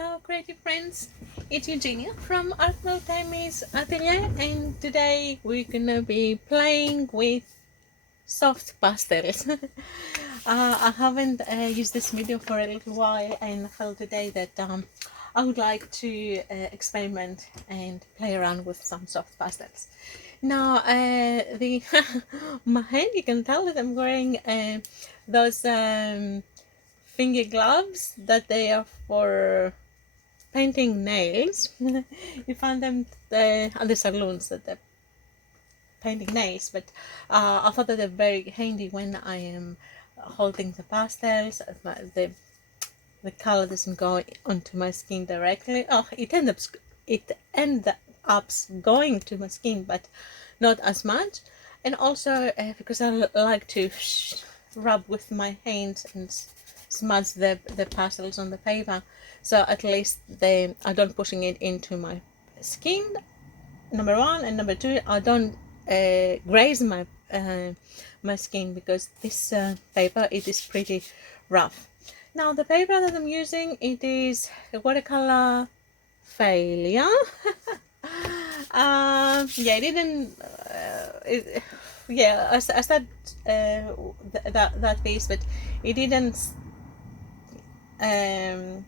Hello creative friends, it's Eugenia from Handmade Atelier, and today we're gonna be playing with soft pastels. I haven't used this medium for a little while, and I felt today that I would like to experiment and play around with some soft pastels. Now, the my hand, you can tell that I'm wearing those finger gloves that they are for painting nails. You find them at the salons that they're painting nails, but I thought that they're very handy when I am holding the pastels. The color doesn't go onto my skin directly. Oh, it ends up going to my skin, but not as much. And also because I like to rub with my hands and smudge the pastels on the paper, so at least I don't pushing it into my skin, number one, and number two, I don't graze my skin, because this paper, it is pretty rough. Now the paper that I'm using, it is a watercolor failure. Yeah, it didn't yeah, I started that piece, but it didn't um,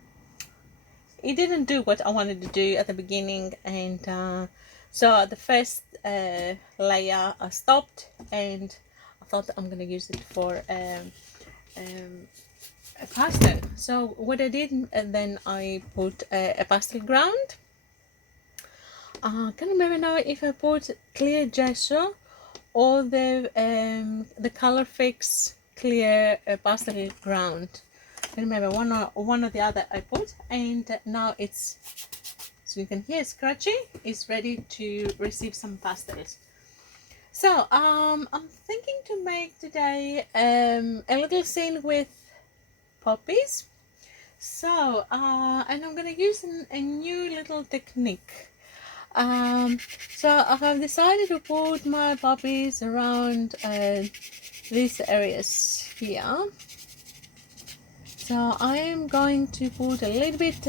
it didn't do what I wanted to do at the beginning, and so the first layer I stopped, and I thought I'm gonna use it for a pastel. So what I did, and then I put a pastel ground. I can't remember now if I put clear gesso or the color fix clear pastel ground. I remember one or the other I put, and now it's, so you can hear, scratchy, is ready to receive some pastels. So I'm thinking to make today a little scene with poppies. So and I'm gonna use a new little technique. So I have decided to put my poppies around these areas here. So I am going to put a little bit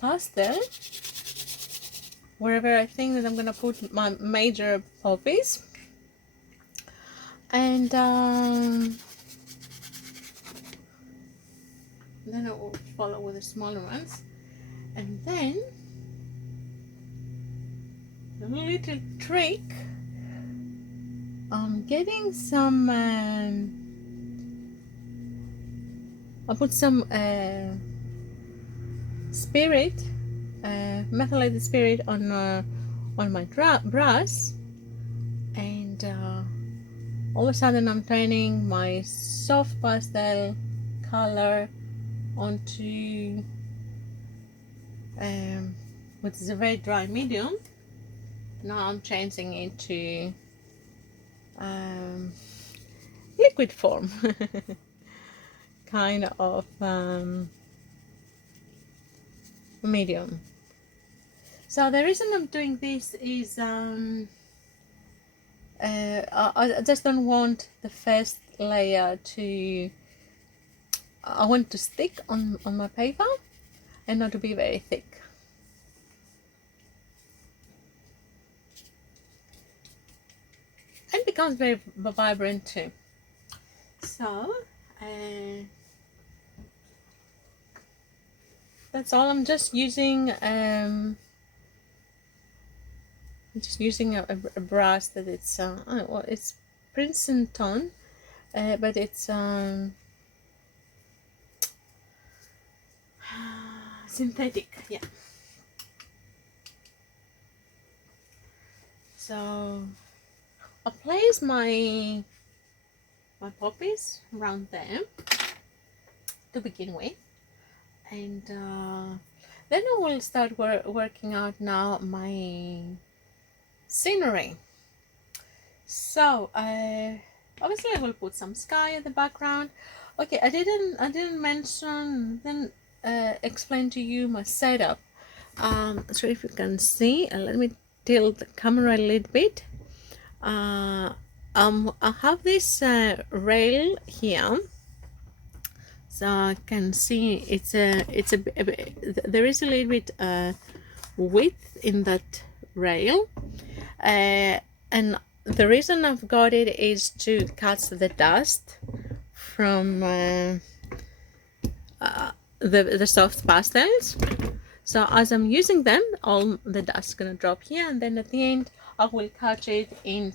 pastel wherever I think that I'm gonna put my major poppies, and then I will follow with the smaller ones, and then the little trick, I'm getting some I put some spirit, methylated spirit on my brush, and all of a sudden I'm turning my soft pastel color onto what is a very dry medium. Now I'm changing it to liquid form. Kind of medium. So the reason I'm doing this is I just don't want the first layer to, I want to stick on my paper and not to be very thick. And becomes very vibrant too. So that's all. I'm just using a brush that it's well, it's Princeton, but it's synthetic, yeah. So I'll place my poppies around there to begin with, and then I will start working out now my scenery. So obviously I will put some sky in the background. Okay, I didn't mention, then explain to you my setup. So if you can see, let me tilt the camera a little bit. I have this rail here, So I can see there is a little bit width in that rail, and the reason I've got it is to catch the dust from the soft pastels. So as I'm using them, all the dust is gonna drop here, and then at the end I will catch it in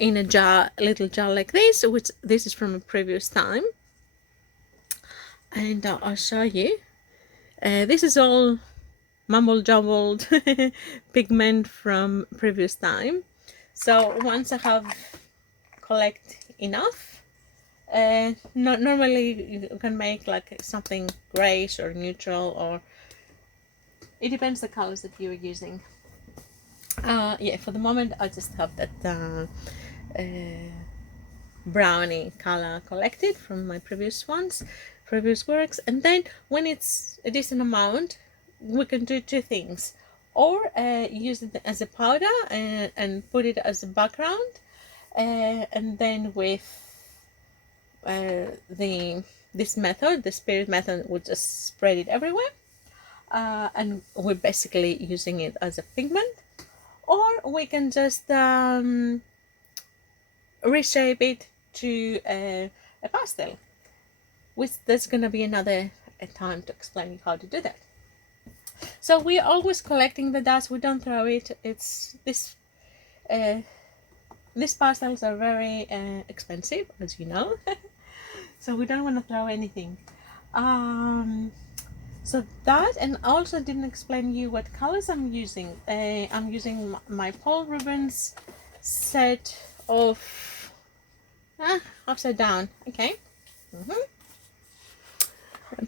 a jar, a little jar like this, which this is from a previous time, and I'll show you. This is all mumble jumbled pigment from previous time. So once I have collect enough, normally you can make like something grayish or neutral, or it depends the colors that you're using. Yeah, for the moment I just have that brownie color collected from my previous works, and then when it's a decent amount, we can do two things: or use it as a powder and put it as a background, and then with this method, the spirit method, we'll just spread it everywhere, and we're basically using it as a pigment. Or we can just reshape it to a pastel, which there's gonna be another time to explain how to do that. So we're always collecting the dust, we don't throw it. It's this these pastels are very expensive, as you know. So we don't want to throw anything. So that, and I also didn't explain you what colors I'm using. I'm using my Paul Rubens set of upside down. Okay.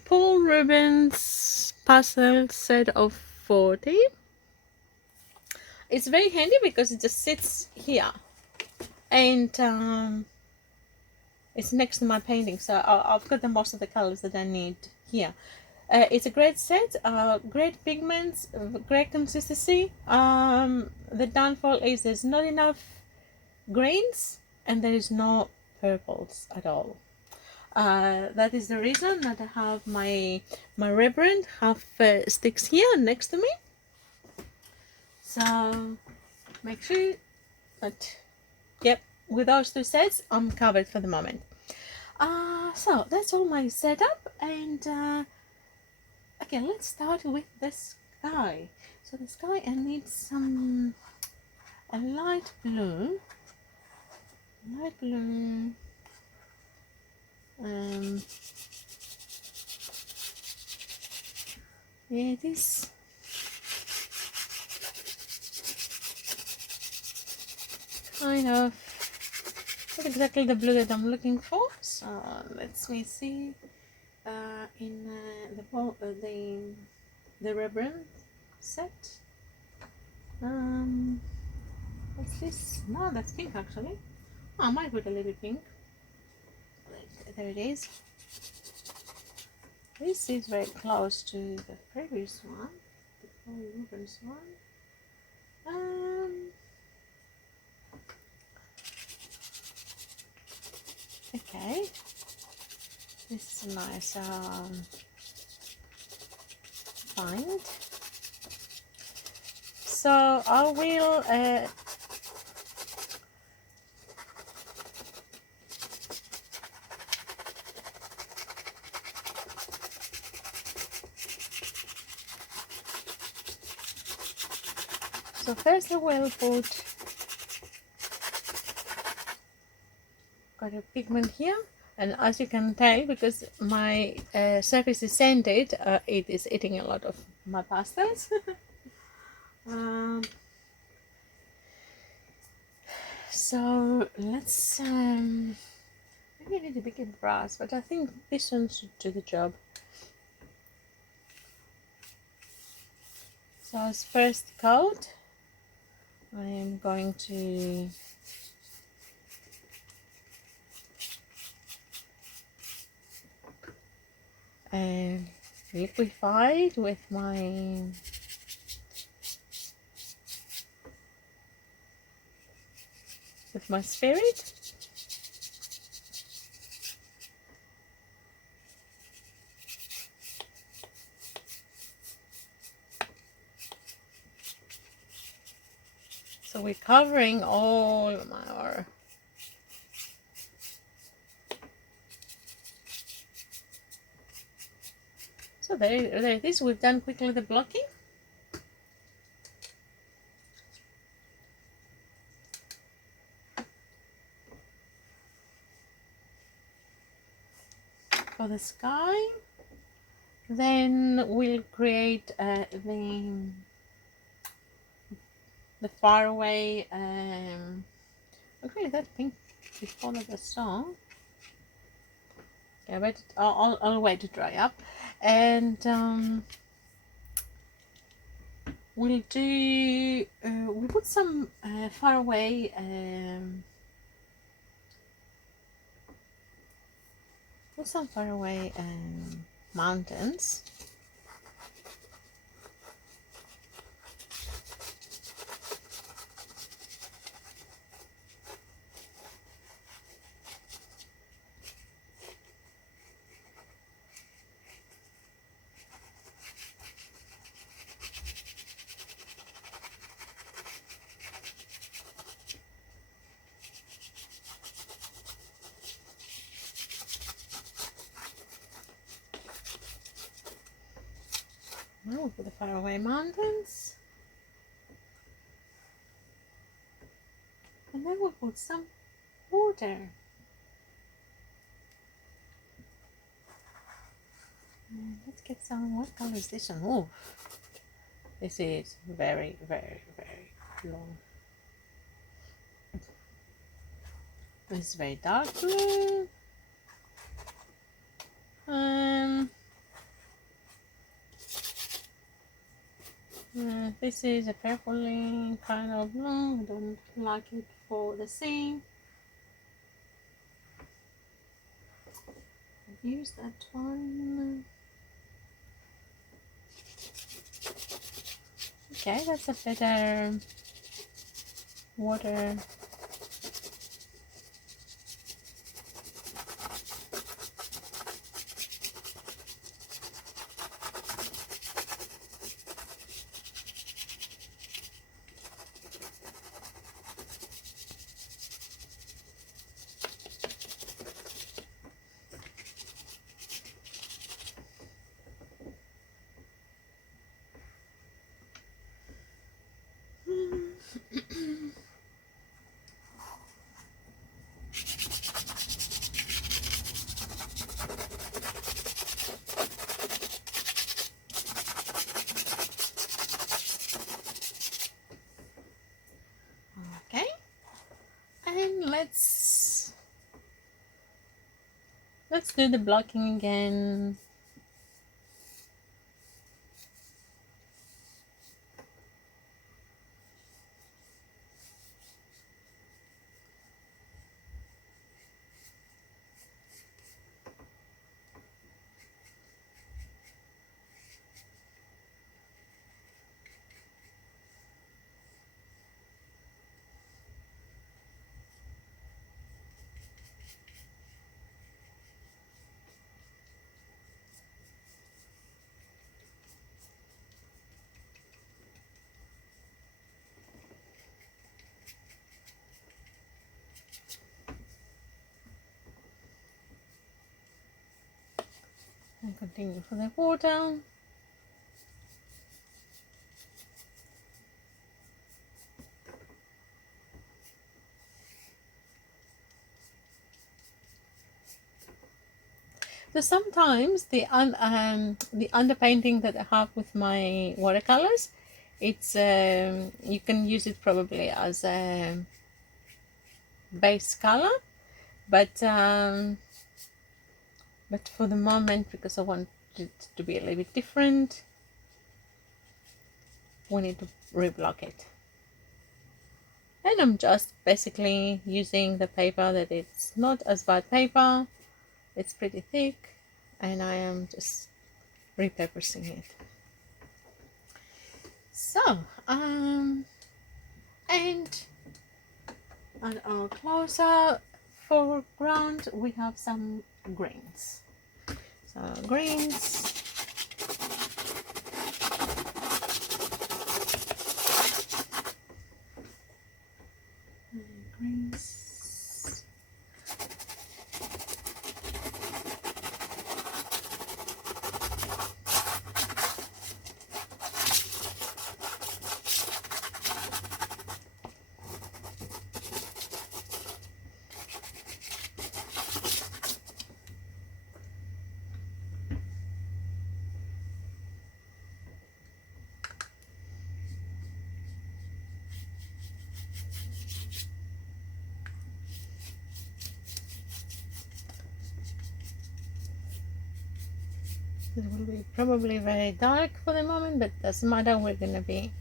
Paul Rubens pastel set of 40. It's very handy because it just sits here, and it's next to my painting, so I've got the most of the colors that I need here. It's a great set, great pigments, great consistency. The downfall is there's not enough greens and there is no purples at all. That is the reason that I have my Rembrandt half sticks here next to me. So make sure that, yep, with those two sets I'm covered for the moment. So that's all my setup, and okay, let's start with the sky. So the sky, I need a light blue. Yeah, it is. Kind of not exactly the blue that I'm looking for. So let me see. In the Rembrandt set. What's this? No, that's pink actually. Oh, I might put a little bit pink. There it is. This is very close to the previous one, the Paul Rubens one. Okay. This is a nice find. So I will so first I will put, got a pigment here, and as you can tell, because my surface is sanded, it is eating a lot of my pastels. So let's maybe I need a bigger brush, but I think this one should do the job. So as first coat, I am going to liquefy it with my spirit. So we're covering all our so there it is. We've done quickly the blocking. For the sky, then we'll create the faraway. Okay, that pink before the song. Okay, I'll wait to dry up, and we'll do. We'll put some faraway. Put some faraway mountains. Now we'll put the faraway mountains. And then we'll put some water. And let's get some, what color is this one? Oh, this is very, very, very long. This is very dark blue. This is a purpley kind of blue. I don't like it for the sea. I've used that one. Okay, that's a better water. Let's do the blocking again. And continue for the water. So sometimes the underpainting that I have with my watercolors, it's you can use it probably as a base color, but for the moment, because I want it to be a little bit different, we need to reblock it. And I'm just basically using the paper that it's not as bad paper. It's pretty thick, and I am just repurposing it. So, and on our closer foreground, we have some greens. So greens. This will be probably very dark for the moment, but doesn't matter. We're gonna be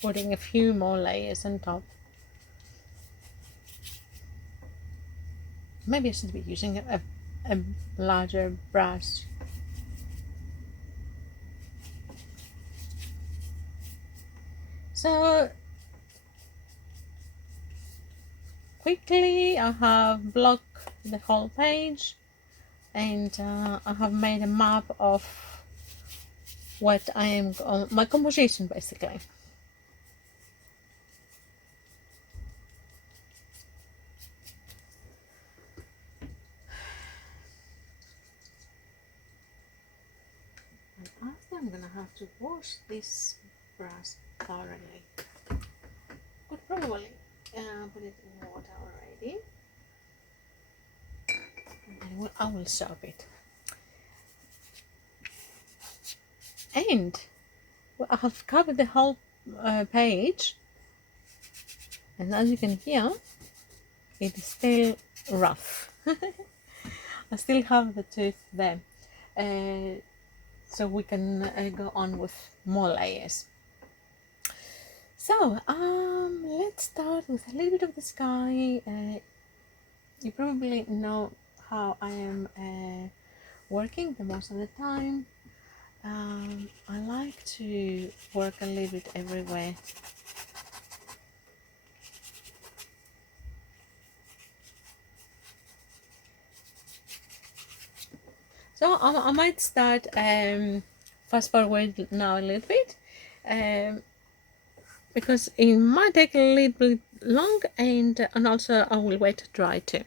putting a few more layers on top. Maybe I should be using a larger brush. So quickly I have blocked the whole page, and I have made a map of what I am my composition basically. And after I'm gonna have to wash this brush thoroughly. Could probably put it in water already, and then I will soap it. And I have covered the whole page, and as you can hear, it is still rough. I still have the tooth there, so we can go on with more layers. So let's start with a little bit of the sky. You probably know how I am working the most of the time. I like to work a little bit everywhere. So I might start fast forward now a little bit, because it might take a little bit long, and also I will wait to dry too.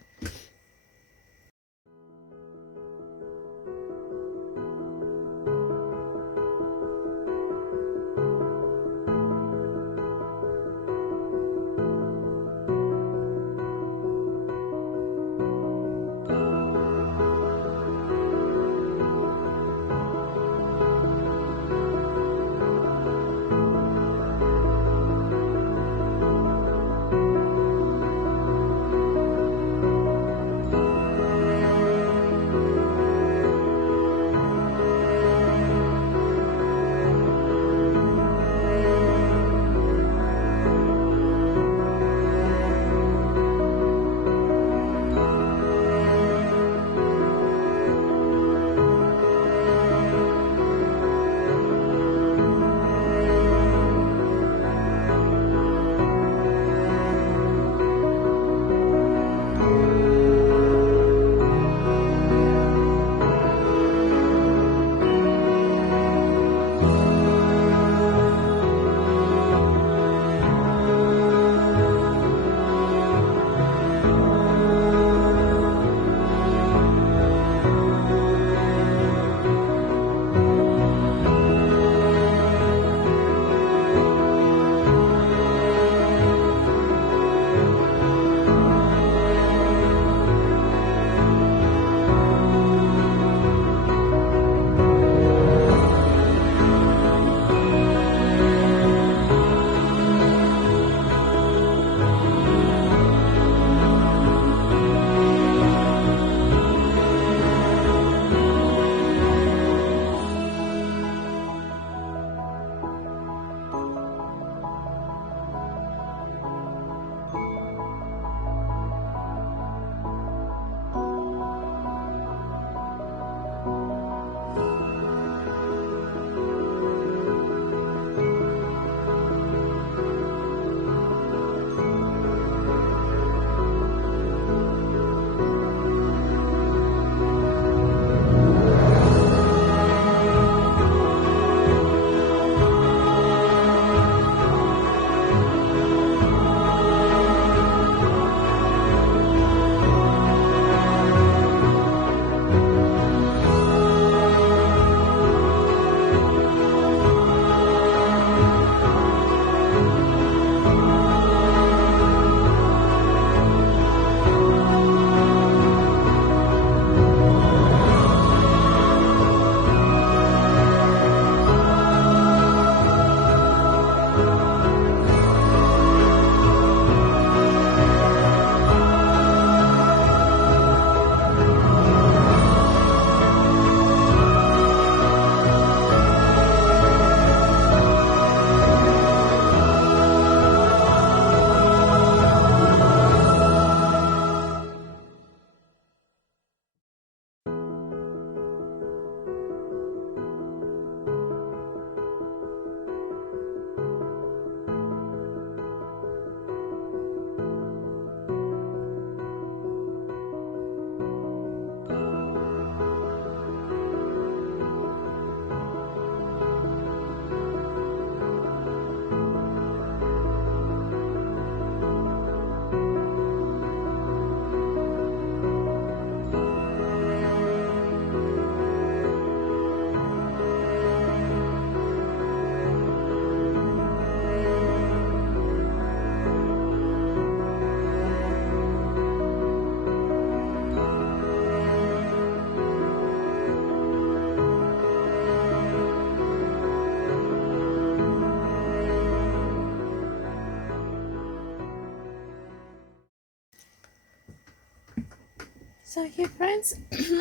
So yeah, friends,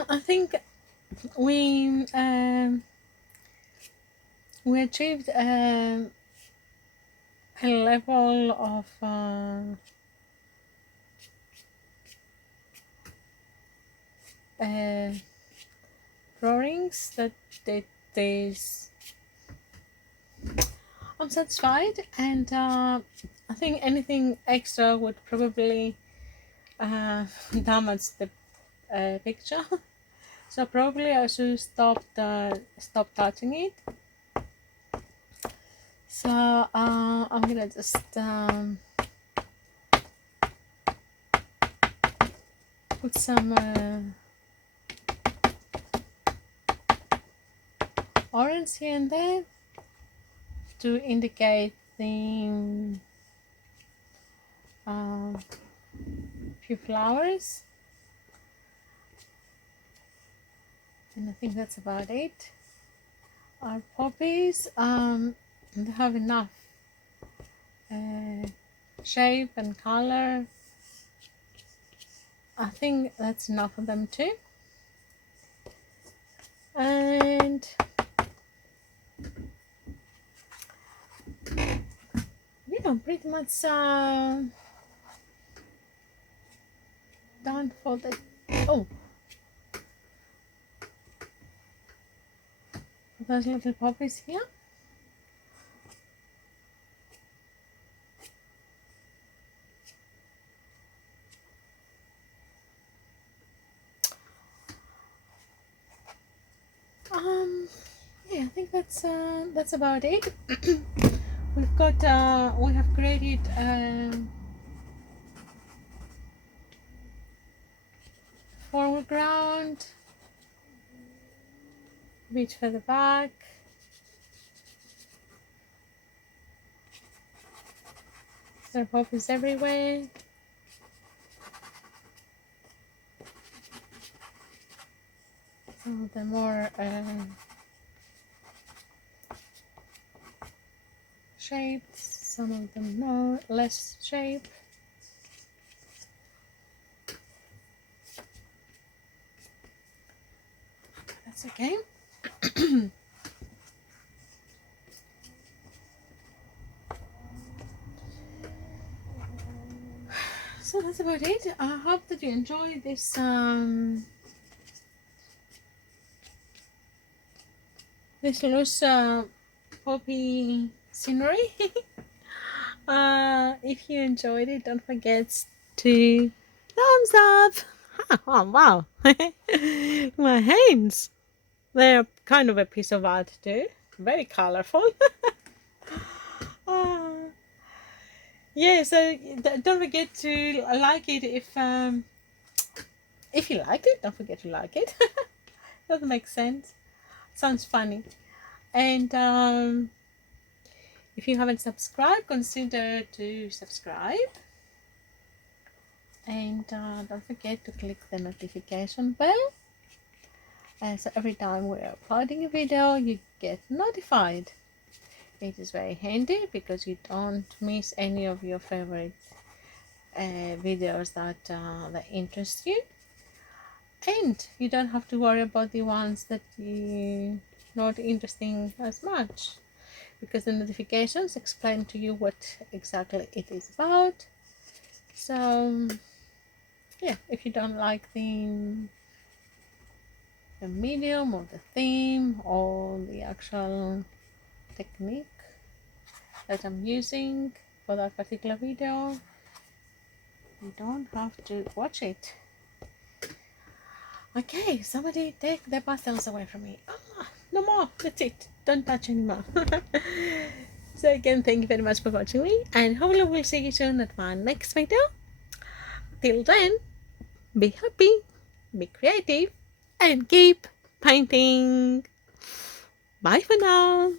I think we we achieved a level of uh, drawings that there's I'm satisfied, and I think anything extra would probably damage the picture. So probably I should stop touching it. So I'm gonna just put some orange here and there to indicate the few flowers, and I think that's about it. Our poppies they have enough shape and color. I think that's enough of them too. And yeah, pretty much done for the those little poppies here. Yeah, I think that's about it. We've got we have created foreground, bit for the back, there are poppies everywhere. Some of them more shaped, some of them no less shape. That's okay. So that's about it. I hope that you enjoy this this loose poppy scenery. If you enjoyed it, don't forget to thumbs up. Oh wow. My hands, they're kind of a piece of art too, very colorful. uh, yeah, so don't forget to like it if you like it. Don't forget to like it. Doesn't make sense, sounds funny. And if you haven't subscribed, consider to subscribe, and don't forget to click the notification bell, so every time we're uploading a video you get notified. It is very handy because you don't miss any of your favorite videos that interest you, and you don't have to worry about the ones that you not interesting as much, because the notifications explain to you what exactly it is about. So yeah, if you don't like the medium or the theme or the actual technique that I'm using for that particular video, you don't have to watch it. Okay, somebody take the pastels away from me. No more, that's it, don't touch anymore. So again, thank you very much for watching me, and hopefully we'll see you soon at my next video. Till then, be happy, be creative, and keep painting. Bye for now.